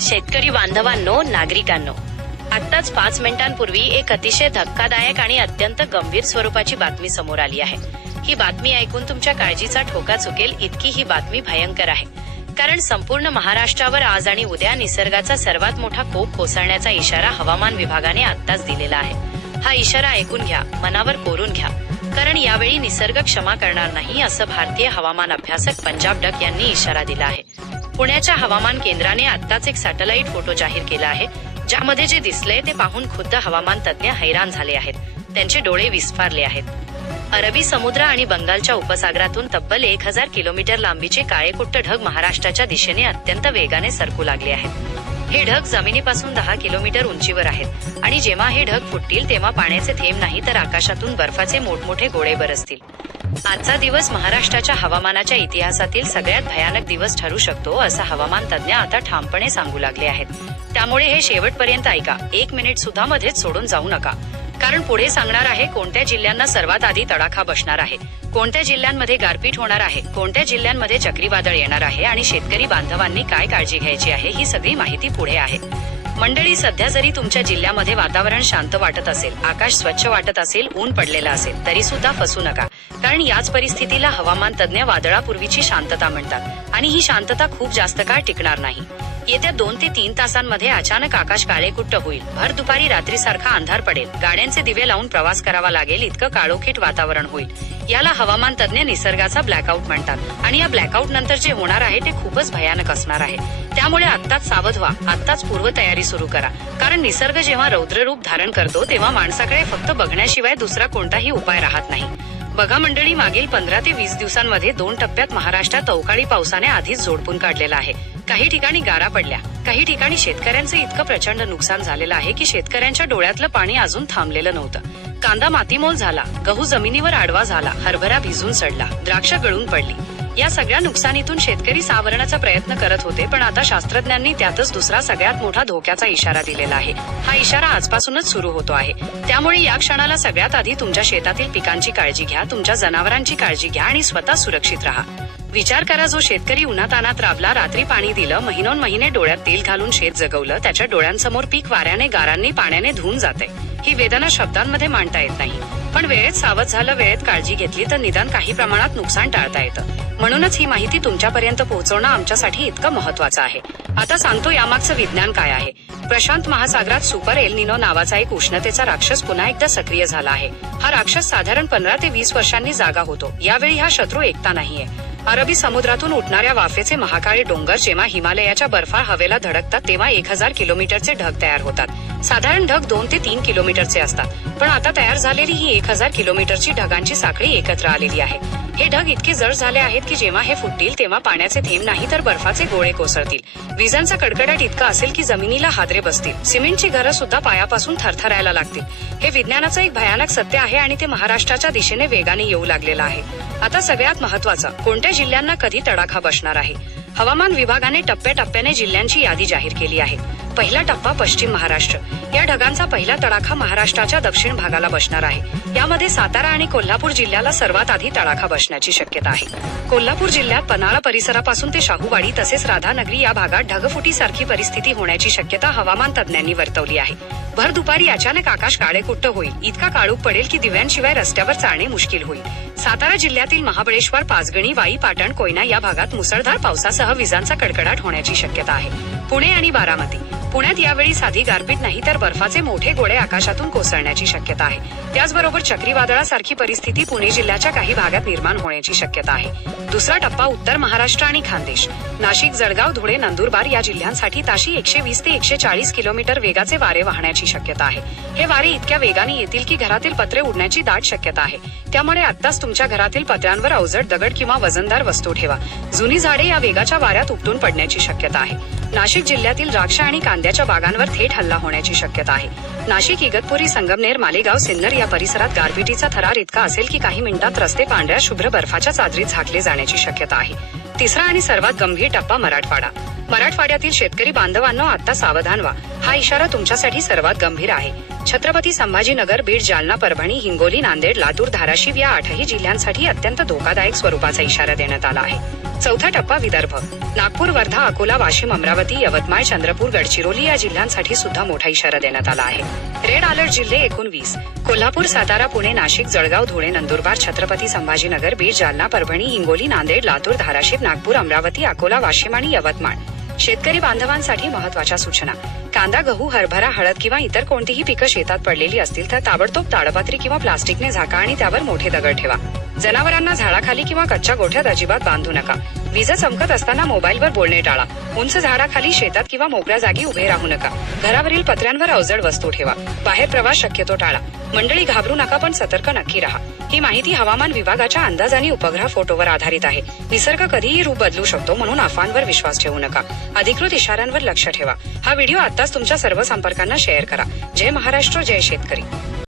शेतकरी बांधवांनो, नागरिकांनो, आत्ताच 5 मिनिटांपूर्वी एक अतिशय धक्कादायक आणि अत्यंत गंभीर स्वरूपाची बातमी समोर आली आहे. ही बातमी ऐकून तुमच्या काळजीचा ठोका चुकेल इतकी ही बातमी भयंकर आहे. कारण संपूर्ण महाराष्ट्रावर आज आणि उद्या निसर्गाचा सर्वात मोठा कोप कोसळण्याचा इशारा हवामान विभागाने आत्ताच दिलेला आहे. हा इशारा ऐकून घ्या, मनावर कोरून घ्या, कारण यावेळी निसर्ग क्षमा करणार नाही असं भारतीय हवामान अभ्यासक पंजाब डक यांनी इशारा दिला आहे. पुण्याच्या हवामान केंद्राने आत्ताच एक सॅटेलाइट फोटो जाहीर केला आहे, ज्यामध्ये जे दिसले ते पाहून खुद्द हवामान तज्ज्ञ हैराण झाले आहेत. त्यांचे डोळे विस्फारले आहेत. अरबी समुद्र आणि बंगालच्या उपसागरातून तब्बल 1000 किलोमीटर लांबीचे काळेकुट्ट ढग महाराष्ट्राच्या दिशेने अत्यंत वेगाने सरकू लागले आहेत. हे ढग जमिनीपासून 10 किलोमीटर उंचीवर आहेत आणि जेव्हा हे ढग फुटतील तेव्हा पाण्याचे थेंब नाही तर आकाशातून बर्फाचे मोठमोठे गोळे बरसतील. आजचा दिवस महाराष्ट्राच्या हवामानाच्या इतिहासातील सगळ्यात भयानक दिवस ठरू शकतो असं हवामान तज्ज्ञ आता ठामपणे सांगू लागले आहेत. त्यामुळे हे शेवटपर्यंत ऐका, 1 मिनिट सुद्धा मध्येच सोडून जाऊ नका, कारण पुढे सांगणार आहे कोणत्या जिल्ह्यांना सर्वात आधी तडाखा बसणार आहे, कोणत्या जिल्ह्यांमध्ये गारपीट होणार आहे, कोणत्या जिल्ह्यांमध्ये चक्रीवादळ येणार आहे आणि शेतकरी बांधवांनी काय काळजी घ्यायची आहे ही सगळी माहिती पुढे आहे. मंडळी, सध्या जरी तुमच्या जिल्ह्यामध्ये वातावरण शांत वाटत असेल, आकाश स्वच्छ वाटत असेल, ऊन पडलेलं असेल, तरी सुद्धा फसू नका, कारण याच परिस्थितीला हवामान तज्ज्ञ वादळापूर्वीची शांतता म्हणतात आणि ही शांतता खूप जास्त काळ टिकणार नाही. येत्या 2 ते 3 तासांमध्ये अचानक आकाश काळेकुट्ट होईल, भर दुपारी रात्रीसारखा अंधार पडेल, गाड्यांचे दिवे लावून प्रवास करावा लागेल इतकं काळोखीट वातावरण होईल. याला हवामान तज्ज्ञ निसर्गाचा ब्लॅकआउट म्हणतात आणि या ब्लॅकआउट नंतर जे होणार आहे ते खूपच भयानक असणार आहे. त्यामुळे आत्ताच सावध व्हा, आत्ताच पूर्वतयारी सुरू करा, कारण निसर्ग जेव्हा रौद्ररूप धारण करतो तेव्हा माणसाकडे फक्त बघण्याशिवाय दुसरा कोणताही उपाय राहत नाही. बघा मंडळी, मागील 15 ते 20 दिवसांमध्ये 2 टप्प्यात महाराष्ट्रात अवकाळी पावसाने आधीच झोडपून काढलेला आहे. काही ठिकाणी गारा पडल्या, काही ठिकाणी शेतकऱ्यांचं इतकं प्रचंड नुकसान झालेलं आहे की शेतकऱ्यांच्या डोळ्यातलं पाणी अजून थांबलेलं नव्हतं. कांदा मातीमोल झाला, गहू जमिनीवर आडवा झाला, हरभरा भिजून सडला, द्राक्ष गळून पडली. या सगळ्या नुकसानीतून शेतकरी सावरण्याचा प्रयत्न करत होते, पण आता शास्त्रज्ञांनी त्यातच दुसरा सगळ्यात मोठा धोक्याचा इशारा दिलेला आहे. हा इशारा आजपासूनच सुरू होतो आहे. त्यामुळे या क्षणाला सगळ्यात आधी तुमच्या शेतातील पिकांची काळजी घ्या, तुमच्या जनावरांची काळजी घ्या आणि स्वतः सुरक्षित राहा. विचार करा, जो शेतकरी उन्हातानात राबला, रात्री पाणी दिलं, महिनोन महिने डोळ्यात तेल घालून शेत जगवलं, त्याच्या डोळ्यांसमोर पीक वाऱ्याने, गारांनी, पाण्याने धुवून जाते. ही वेदना शब्दांमध्ये मांडता येत नाही, पण वेळेत सावध झालं, वेळेत काळजी घेतली तर निदान काही प्रमाणात नुकसान टाळता येतं. म्हणूनच ही माहिती तुमच्यापर्यंत पोहोचवणं आमच्यासाठी इतकं महत्वाचं आहे. आता सांगतो यामागचं विज्ञान काय आहे. प्रशांत महासागरात सुपर एल निनो नावाचा एक उष्णतेचा राक्षस पुन्हा एकदा सक्रिय झाला आहे. हा राक्षस साधारण 15 ते 20 वर्षांनी जागा होतो. यावेळी हा शत्रू एकटा नाहीये. अरबी समुद्रातून उठणाऱ्या वाफेचे महाकाळे डोंगर जेव्हा हिमालयाच्या बर्फाळ हवेला धडकतात तेव्हा 1000 किलोमीटरचे ढग तयार होतात. साधारण ढग 2 ते 3 किलोमीटरचे असतात, पण आता तयार झालेली ही 1000 किलोमीटरची ढगांची साखळी एकत्र आलेली आहे. हे ढग इतके जड झाले आहेत की जेव्हा हे फुटतील तेव्हा पाण्याचे थेंब नाही तर बर्फाचे गोळे कोसळतील. विजांचा कडकडाट इतका असेल की जमिनीला हादरे बसतील. सिमेंटची घरं सुद्धा पायापासून थरथरायला लागतील. हे विज्ञानाचं एक भयानक सत्य आहे आणि ते महाराष्ट्राच्या दिशेने वेगाने येऊ लागलेलं आहे. आता सगळ्यात महत्वाचं, कोणत्या जिल्ह्यांना कधी तडाखा बसणार आहे. हवामान विभागाने टप्प्याटप्प्याने जिल्ह्यांची यादी जाहीर केली आहे. पहिला टप्पा पश्चिम महाराष्ट्र. या ढगांचा पहिला तडाखा महाराष्ट्राच्या दक्षिण भागाला बसणार आहे. यामध्ये सातारा आणि कोल्हापूर जिल्ह्याला सर्वात आधी तडाखा बसण्याची शक्यता आहे. कोल्हापूर जिल्ह्यात पन्हाळा परिसरापासून ते शाहूवाडी तसेच राधानगरी या भागात ढगफुटीसारखी परिस्थिती होण्याची शक्यता हवामान तज्ज्ञांनी वर्तवली आहे. भर दुपारी अचानक आकाश काळेकुट्ट होईल, इतका काळोख पडेल की दिव्यांशिवाय रस्त्यावर चालणे मुश्किल होईल. सातारा जिल्ह्यातील महाबळेश्वर, पाचगणी, वाई, पाटण, कोयना या भागात मुसळधार पावसासह विजांचा कडकडाट होण्याची शक्यता आहे. पुणे आणि बारामती. पुण्यात यावेळी साधी गारपीट नाही तर बर्फाचे मोठे गोळे आकाशातून कोसळण्याची शक्यता आहे. त्याचबरोबर चक्रीवादळासारखी परिस्थिती पुणे जिल्ह्याच्या काही भागात निर्माण होण्याची शक्यता आहे. दुसरा टप्पा उत्तर महाराष्ट्र आणि खानदेश. नाशिक, जळगाव, धुळे, नंदुरबार या जिल्ह्यांसाठी ताशी 120 ते 140 किलोमीटर वेगाचे वारे वाहण्याची शक्यता आहे. हे वारे इतक्या वेगाने येतील की घरातील पत्रे उडण्याची दाट शक्यता आहे. त्यामुळे आत्ताच तुमच्या घरातील पत्र्यांवर अवजड दगड किंवा वजनदार वस्तू ठेवा. जुनी झाडे या वेगाच्या वाऱ्यात उपटून पडण्याची शक्यता आहे. नाशिक जिल्ह्यातील द्राक्ष आणि कांद्याच्या बागांवर थेट हल्ला होण्याची शक्यता आहे. नाशिक, इगतपुरी, संगमनेर, मालेगाव, सिन्नर या परिसरात गारपिटीचा थरार इतका असेल की काही मिनिटात रस्ते पांढऱ्या शुभ्र बर्फाच्या चादरीत झाकले जाण्याची शक्यता आहे. तिसरा आणि सर्वात गंभीर टप्पा मराठवाडा. मराठवाड्यातील शेतकरी बांधवांनो, आता सावधान व्हा. हा इशारा तुमच्यासाठी सर्वात गंभीर आहे. छत्रपती संभाजीनगर, बीड, जालना, परभणी, हिंगोली, नांदेड, लातूर, धाराशिव या 8ही जिल्ह्यांसाठी अत्यंत धोकादायक स्वरूपाचा इशारा देण्यात आला आहे. चौथा टप्पा विदर्भ. नागपूर, वर्धा, अकोला, वाशिम, अमरावती, यवतमाळ, चंद्रपूर, गडचिरोली या जिल्ह्यांसाठी सुद्धा मोठा इशारा देण्यात आला आहे. रेड अलर्ट जिल्हे एकूण 20: कोल्हापूर, सातारा, पुणे, नाशिक, जळगाव, धुळे, नंदुरबार, छत्रपती संभाजीनगर, बीड, जालना, परभणी, हिंगोली, नांदेड, लातूर, धाराशिव, नागपूर, अमरावती, अकोला, वाशिम आणि यवतमाळ. शेतकरी बांधवांसाठी महत्त्वाच्या सूचना. कांदा, गहू, हरभरा, हळद किंवा इतर कोणतीही पिकं शेतात पडलेली असतील तर ताबडतोब ताडपत्री किंवा प्लास्टिकने झाका आणि त्यावर मोठे दगड ठेवा. जनावरांना झाडाखाली किंवा कच्च्या गोठ्यात अजिबात बांधू नका. वीज चमकत असताना मोबाईलवर बोलणे टाळा. उंच झाडाखाली, शेतात किंवा मोकळ्या जागी उभे राहू नका. घरावरील पत्र्यांवर अवजड वस्तू ठेवा. बाहेर प्रवास शक्यतो टाळा. मंडळी, घाबरू नका, पण सतर्क नक्की राहा. ही माहिती हवामान विभागाच्या अंदाज आणि उपग्रह फोटोवर आधारित आहे. निसर्ग कधीही रूप बदलू शकतो, म्हणून अफवांवर विश्वास ठेवू नका. अधिकृत इशाऱ्यांवर लक्ष ठेवा. हा व्हिडिओ आताच तुमच्या सर्व संपर्कांना शेअर करा. जय महाराष्ट्र, जय शेतकरी.